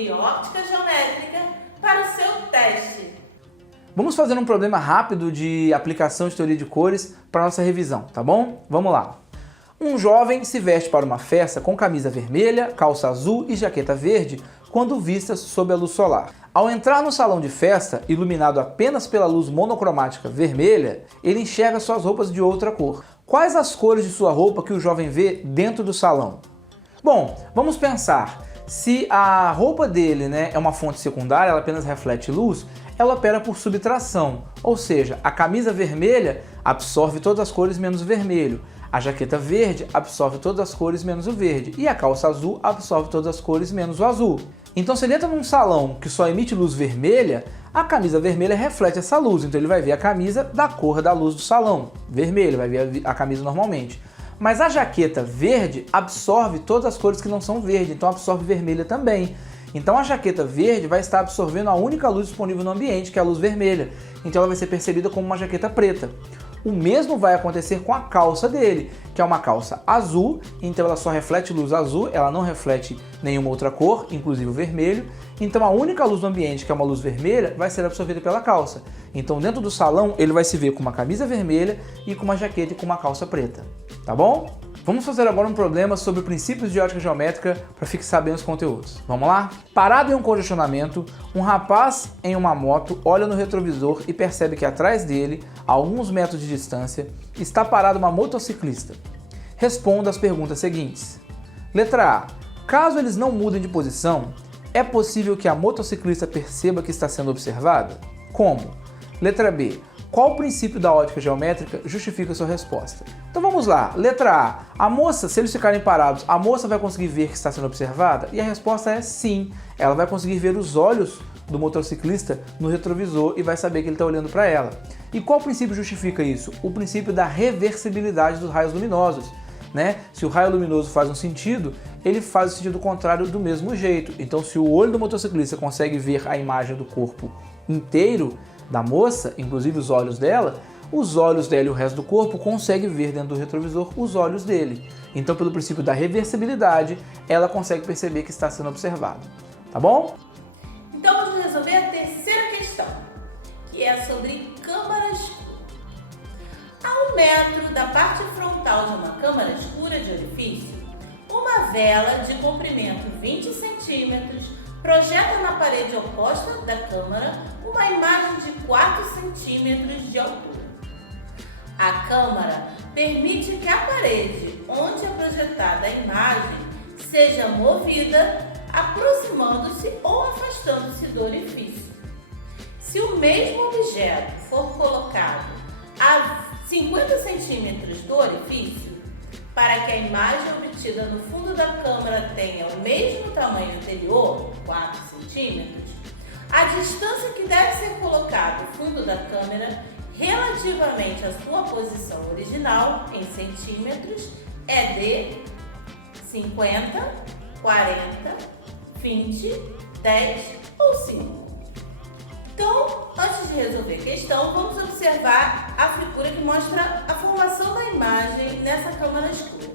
sobre óptica geométrica para o seu teste. Vamos fazer um problema rápido de aplicação de teoria de cores para nossa revisão, tá bom? Vamos lá. Um jovem se veste para uma festa com camisa vermelha, calça azul e jaqueta verde quando vista sob a luz solar. Ao entrar no salão de festa, iluminado apenas pela luz monocromática vermelha, ele enxerga suas roupas de outra cor. Quais as cores de sua roupa que o jovem vê dentro do salão? Bom, vamos pensar. Se a roupa dele, é uma fonte secundária, ela apenas reflete luz, ela opera por subtração, ou seja, a camisa vermelha absorve todas as cores menos o vermelho, a jaqueta verde absorve todas as cores menos o verde e a calça azul absorve todas as cores menos o azul. Então, se ele entra num salão que só emite luz vermelha, a camisa vermelha reflete essa luz, então ele vai ver a camisa da cor da luz do salão, vermelho, vai ver a camisa normalmente. Mas a jaqueta verde absorve todas as cores que não são verde, então absorve vermelha também. Então a jaqueta verde vai estar absorvendo a única luz disponível no ambiente, que é a luz vermelha. Então ela vai ser percebida como uma jaqueta preta. O mesmo vai acontecer com a calça dele, que é uma calça azul, então ela só reflete luz azul, ela não reflete nenhuma outra cor, inclusive o vermelho. Então a única luz do ambiente, que é uma luz vermelha, vai ser absorvida pela calça. Então dentro do salão ele vai se ver com uma camisa vermelha e com uma jaqueta e com uma calça preta. Tá bom? Vamos fazer agora um problema sobre princípios de ótica geométrica para fixar bem os conteúdos. Vamos lá? Parado em um congestionamento, um rapaz em uma moto olha no retrovisor e percebe que atrás dele, a alguns metros de distância, está parado uma motociclista. Responda as perguntas seguintes. Letra A. Caso eles não mudem de posição, é possível que a motociclista perceba que está sendo observada? Como? Letra B. Qual o princípio da ótica geométrica justifica sua resposta? Então vamos lá. Letra A. A moça, se eles ficarem parados, a moça vai conseguir ver que está sendo observada? E a resposta é sim. Ela vai conseguir ver os olhos do motociclista no retrovisor e vai saber que ele está olhando para ela. E qual princípio justifica isso? O princípio da reversibilidade dos raios luminosos. Se o raio luminoso faz um sentido, ele faz o sentido contrário do mesmo jeito. Então, se o olho do motociclista consegue ver a imagem do corpo inteiro da moça, inclusive os olhos dela e o resto do corpo consegue ver dentro do retrovisor os olhos dele. Então, pelo princípio da reversibilidade, ela consegue perceber que está sendo observada. Tá bom? Então, vamos resolver a terceira questão, que é sobre câmara escura. A 1 metro da parte frontal de uma câmara escura de orifício, uma vela de comprimento 20 centímetros projeta na parede oposta da câmara uma imagem de 4 centímetros de altura. A câmara permite que a parede onde é projetada a imagem seja movida aproximando-se ou afastando-se do orifício. Se o mesmo objeto for colocado a 50 centímetros do orifício, para que a imagem obtida no fundo da câmara tenha o mesmo tamanho anterior, 4 centímetros, a distância que deve ser colocada no fundo da câmera relativamente à sua posição original, em centímetros, é de 50, 40, 20, 10 ou 5. Então, antes de resolver a questão, vamos observar a figura que mostra a formação da imagem nessa câmara escura.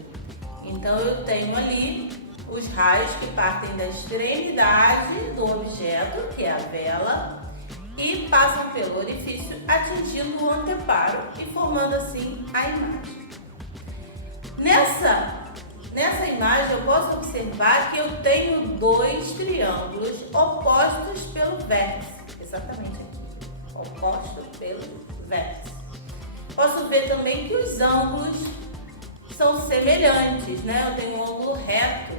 Então, eu tenho ali os raios que partem da extremidade do objeto, que é a vela, e passam pelo orifício, atingindo o anteparo e formando assim a imagem. Nessa imagem, eu posso observar que eu tenho 2 triângulos opostos pelo vértice. Exatamente aqui, oposto pelo vértice. Posso ver também que os ângulos são semelhantes, Eu tenho um ângulo reto,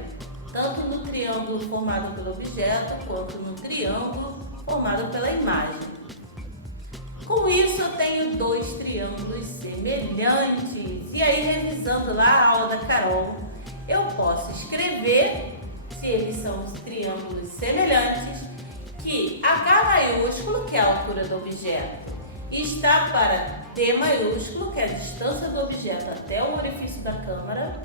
tanto no triângulo formado pelo objeto, quanto no triângulo formado pela imagem. Com isso, eu tenho 2 triângulos semelhantes. E aí, revisando lá a aula da Carol, eu posso escrever, se eles são triângulos semelhantes, que H maiúsculo, que é a altura do objeto, está para D maiúsculo, que é a distância do objeto até o orifício da câmara,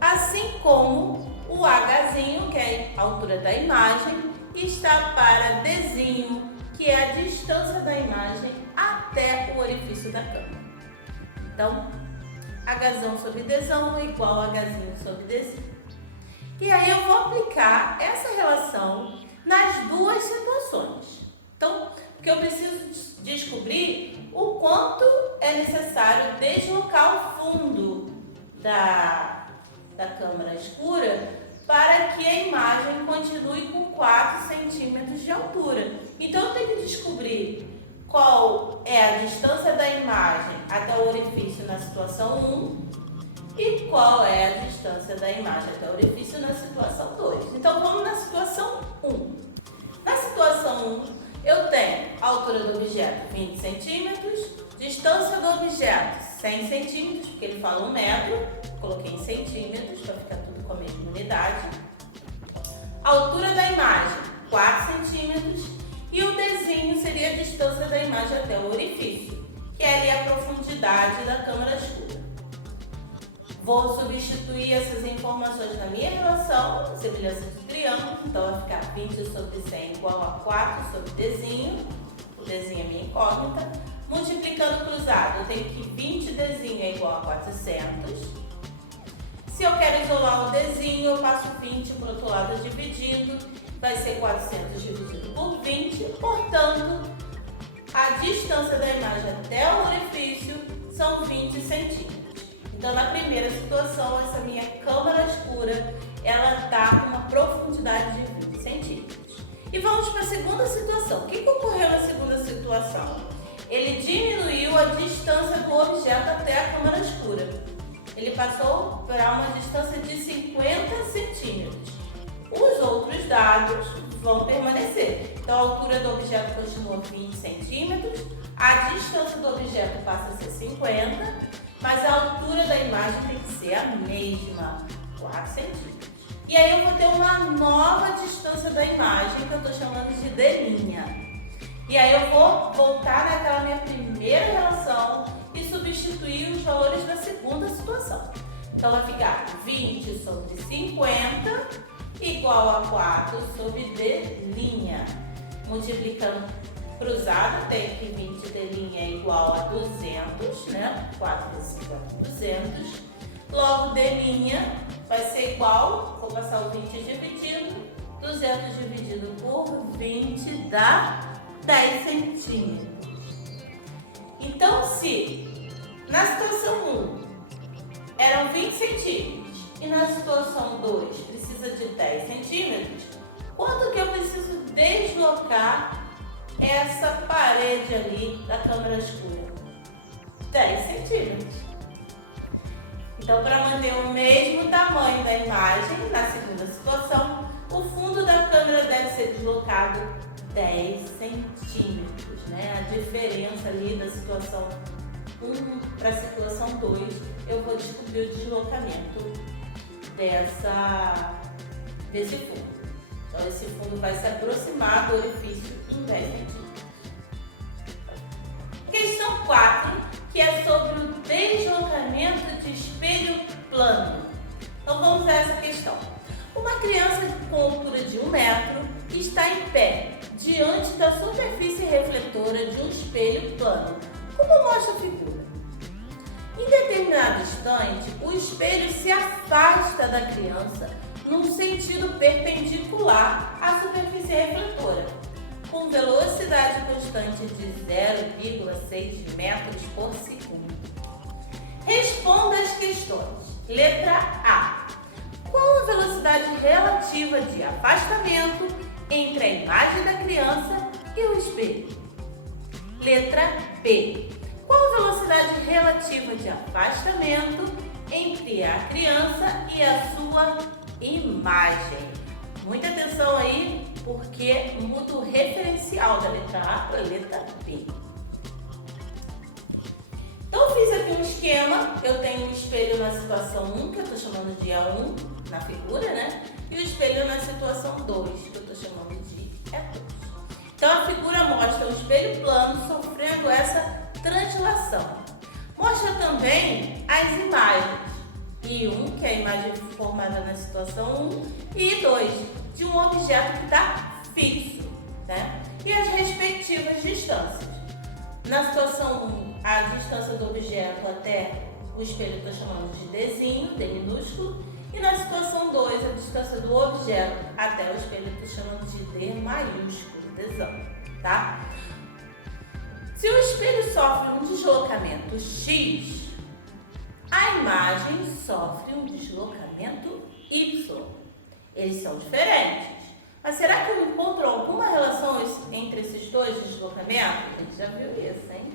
assim como o Hzinho, que é a altura da imagem, está para Dzinho, que é a distância da imagem até o orifício da câmara. Então, Hzão sobre Dzão é igual a Hzinho sobre Dzinho. E aí eu vou aplicar essa relação nas duas situações. Então, porque eu preciso descobrir o quanto é necessário deslocar o fundo da câmara escura para que a imagem continue com 4 centímetros de altura. Então, eu tenho que descobrir qual é a distância da imagem até o orifício na situação 1 e qual é a distância da imagem até o orifício na situação 2. Então, vamos na situação 1. Na situação 1, eu tenho a altura do objeto 20 centímetros, distância do objeto 100 centímetros, porque ele fala 1 metro, coloquei em centímetros para ficar tudo com a mesma unidade. A altura da imagem 4 centímetros e o desenho seria a distância da imagem até o orifício, que é ali a profundidade da câmara escura. Vou substituir essas informações na minha relação, semelhança de triângulo, então vai ficar 20 sobre 100 igual a 4 sobre desenho, o desenho é minha incógnita. Multiplicando cruzado, eu tenho que 20 desenho é igual a 400. Se eu quero isolar o desenho, eu passo 20 para o outro lado dividindo, vai ser 400 dividido por 20, portanto, a distância da imagem até o orifício são 20 centímetros. Então, na primeira situação, essa minha câmara escura, ela está com uma profundidade de 20 centímetros. E vamos para a segunda situação. O que ocorreu na segunda situação? Ele diminuiu a distância do objeto até a câmara escura. Ele passou para uma distância de 50 centímetros. Os outros dados vão permanecer. Então, a altura do objeto continua 20 centímetros, a distância do objeto passa a ser 50, mas a altura da imagem tem que ser a mesma, 4 centímetros. E aí eu vou ter uma nova distância da imagem, que eu estou chamando de D'. E aí eu vou voltar naquela minha primeira relação e substituir os valores da segunda situação. Então vai ficar 20 sobre 50 igual a 4 sobre D'. Multiplicando cruzado, tem que 20 D' é igual a 200, né? 4 vezes 5 é 200. Logo, D' vai ser igual, vou passar o 20 dividido, 200 dividido por 20 dá 10 centímetros. Então, se na situação 1 eram 20 centímetros e na situação 2 precisa de 10 centímetros, quanto que eu preciso deslocar essa parede ali da câmara escura? 10 centímetros. Então, para manter o mesmo tamanho da imagem, na segunda situação, o fundo da câmera deve ser deslocado 10 centímetros, né? A diferença ali da situação 1 para a situação 2, eu vou descobrir o deslocamento desse fundo. Então, esse fundo vai se aproximar do orifício em 10 centímetros. Questão 4, que é sobre o deslocamento de espelho plano. Então, vamos a essa questão. Uma criança com altura de 1 metro está em pé diante da superfície refletora de um espelho plano, como mostra a figura. Em determinado instante, o espelho se afasta da criança num sentido perpendicular à superfície refletora, com velocidade constante de 0,6 metros por segundo. Responda as questões. Letra A. Qual a velocidade relativa de afastamento entre a imagem da criança e o espelho? Letra B. Qual a velocidade relativa de afastamento entre a criança e a sua imagem? Muita atenção aí, porque muda o referencial da letra A para a letra B. Então, eu fiz aqui um esquema. Eu tenho um espelho na situação 1, que eu estou chamando de E1, na figura, né? E o espelho na situação 2, que eu estou chamando de E2. Então, a figura mostra o espelho plano sofrendo essa translação. Mostra também as imagens. I1, que é a imagem formada na situação 1, e I2, de um objeto que está fixo, né? E as respectivas distâncias. Na situação 1, a distância do objeto até o espelho eu estou chamando de Dzinho, D minúsculo, e na situação 2, a distância do objeto até o espelho, eu estou chamando de D maiúsculo, Dzão, tá? Se o espelho sofre um deslocamento X, a imagem sofre um deslocamento Y. Eles são diferentes. Mas será que eu encontro alguma relação entre esses dois deslocamentos? A gente já viu isso, hein?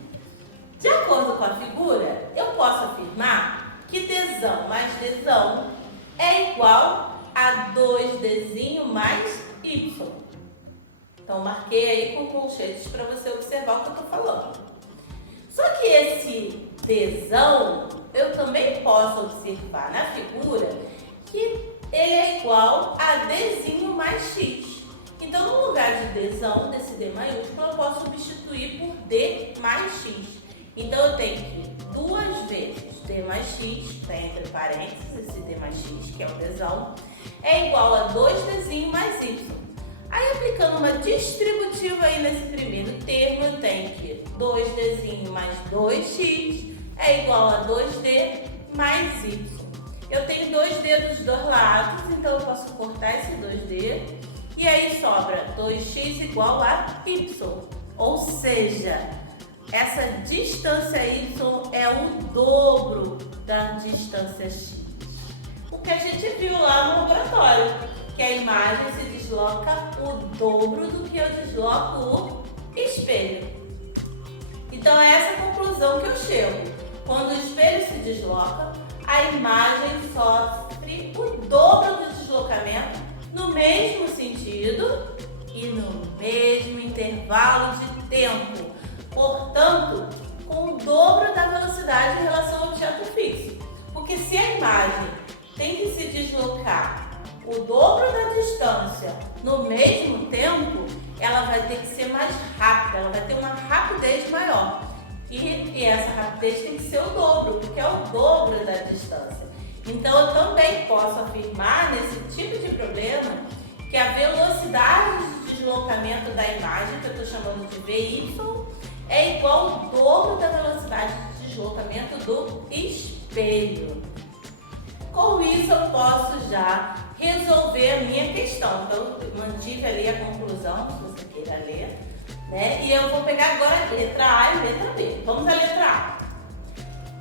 De acordo com a figura, eu posso afirmar que Dzão mais Dzão é igual a 2Dzinho mais Y. Então, marquei aí com colchetes para você observar o que eu estou falando. Só que esse Dzão, eu também posso observar na figura que ele é igual a Dzinho mais X. Então, no lugar de Dzão, desse D maiúsculo, eu posso substituir por D mais X. Então, eu tenho que 2 vezes D mais X, está entre parênteses, esse D mais X, que é o Dzão, é igual a 2Dzinho mais Y. Aí, aplicando uma distributiva aí nesse primeiro termo, eu tenho que 2Dzinho mais 2X é igual a 2D mais Y. Eu tenho 2D dos dois lados, então eu posso cortar esse 2D. E aí sobra 2x igual a y. Ou seja, essa distância y é o dobro da distância x. O que a gente viu lá no laboratório, que a imagem se desloca o dobro do que eu desloco o espelho. Então é essa a conclusão que eu chego. Quando o espelho se desloca, a imagem sofre o dobro do deslocamento no mesmo sentido e no mesmo intervalo de tempo. Portanto, com o dobro da velocidade em relação ao objeto fixo. Porque se a imagem tem que se deslocar o dobro da distância no mesmo tempo, ela vai ter que ser mais rápida, ela vai ter uma rapidez maior. E essa rapidez tem que ser o dobro, porque é o dobro da distância. Então, eu também posso afirmar, nesse tipo de problema, que a velocidade de deslocamento da imagem, que eu estou chamando de VY, é igual ao dobro da velocidade de deslocamento do espelho. Com isso, eu posso já resolver a minha questão. Então, eu mantive ali a conclusão, se você queira ler, né? E eu vou pegar agora a letra A e a letra B. Vamos à letra A.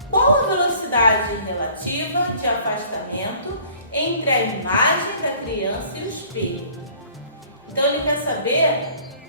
Qual a velocidade relativa de afastamento entre a imagem da criança e o espelho? Então, ele quer saber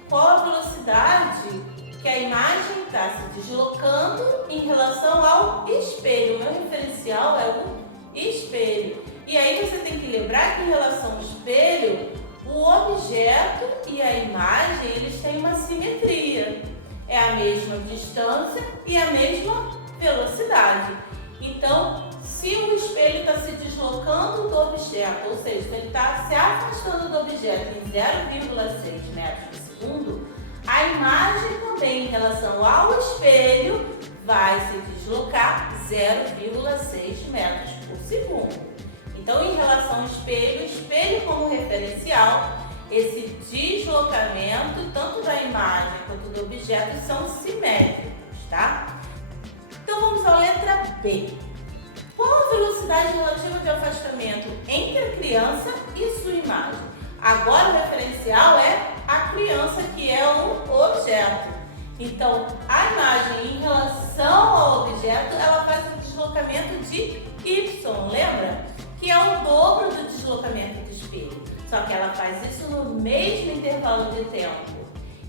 qual a velocidade que a imagem está se deslocando em relação ao espelho. O meu referencial é o espelho. E aí você tem que lembrar que em relação ao espelho, o objeto e a imagem, eles têm uma simetria. É a mesma distância e a mesma velocidade. Então, se o espelho está se deslocando do objeto, ou seja, se ele está se afastando do objeto em 0,6 metros por segundo, a imagem também em relação ao espelho vai se deslocar 0,6 metros por segundo. Então, em relação ao espelho, espelho como referencial, esse deslocamento, tanto da imagem quanto do objeto, são simétricos, tá? Então, vamos à letra B. Qual a velocidade relativa de afastamento entre a criança e sua imagem? Agora, o referencial é a criança, que é o objeto. Então, a imagem em relação ao objeto, ela faz um deslocamento de Y, lembra? Que é o dobro do deslocamento do espelho. Só que ela faz isso no mesmo intervalo de tempo.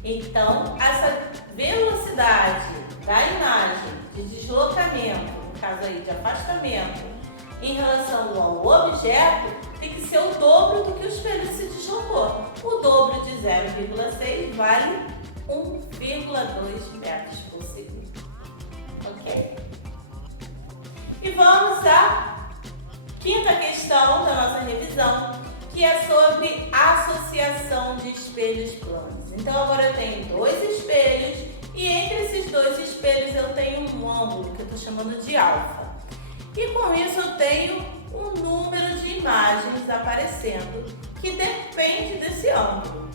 Então, essa velocidade da imagem de deslocamento, no caso aí de afastamento, em relação ao objeto, tem que ser o dobro do que o espelho se deslocou. O dobro de 0,6 vale 1,2 metros por segundo. Ok? E vamos à quinta questão da nossa revisão, que é sobre associação de espelhos planos. Então, agora eu tenho 2 espelhos e entre esses 2 espelhos eu tenho um ângulo, que eu estou chamando de alfa. E com isso eu tenho um número de imagens aparecendo que depende desse ângulo.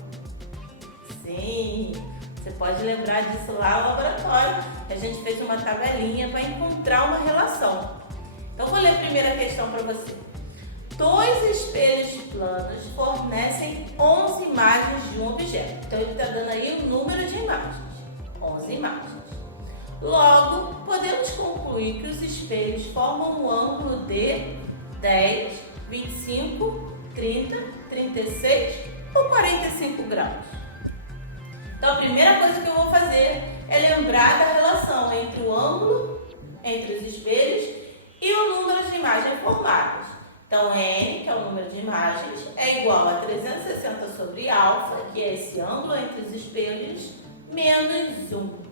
Sim, você pode lembrar disso lá no laboratório, que a gente fez uma tabelinha para encontrar uma relação. Então, vou ler a primeira questão para você. Dois espelhos planos fornecem 11 imagens de um objeto. Então, ele está dando aí o número de imagens. 11 imagens. Logo, podemos concluir que os espelhos formam um ângulo de 10, 25, 30, 36 ou 45 graus. Então, a primeira coisa que eu vou fazer é lembrar da relação entre o ângulo, entre os espelhos e o número de imagens formadas. Então, N, que é o número de imagens, é igual a 360 sobre alfa, que é esse ângulo entre os espelhos, menos 1.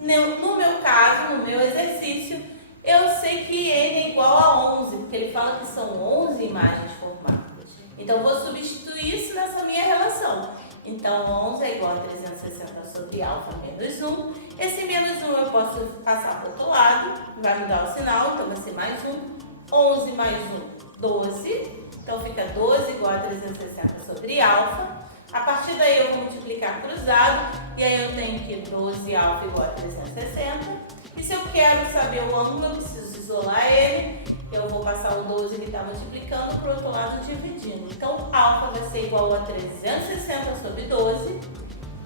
No meu caso, no meu exercício, eu sei que N é igual a 11, porque ele fala que são 11 imagens formadas. Então, eu vou substituir isso nessa minha relação. Então, 11 é igual a 360 sobre alfa menos 1. Esse menos 1 eu posso passar para o outro lado, vai mudar o sinal, então vai ser mais 1. 11 mais 1, 12. Então, fica 12 igual a 360 sobre alfa. A partir daí, eu vou multiplicar cruzado. E aí, eu tenho que 12 alfa igual a 360. E se eu quero saber o ângulo, eu preciso isolar ele. Eu vou passar o 12 que está multiplicando para o outro lado dividindo. Então, alfa vai ser igual a 360 sobre 12.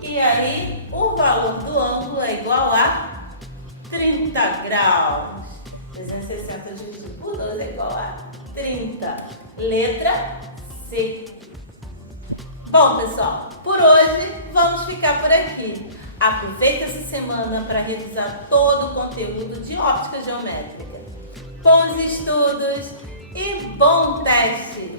E aí, o valor do ângulo é igual a 30 graus. 360 dividido por 12 é igual a 30. Letra C. Bom, pessoal, por hoje vamos ficar por aqui. Aproveite essa semana para revisar todo o conteúdo de óptica geométrica. Bons estudos e bom teste!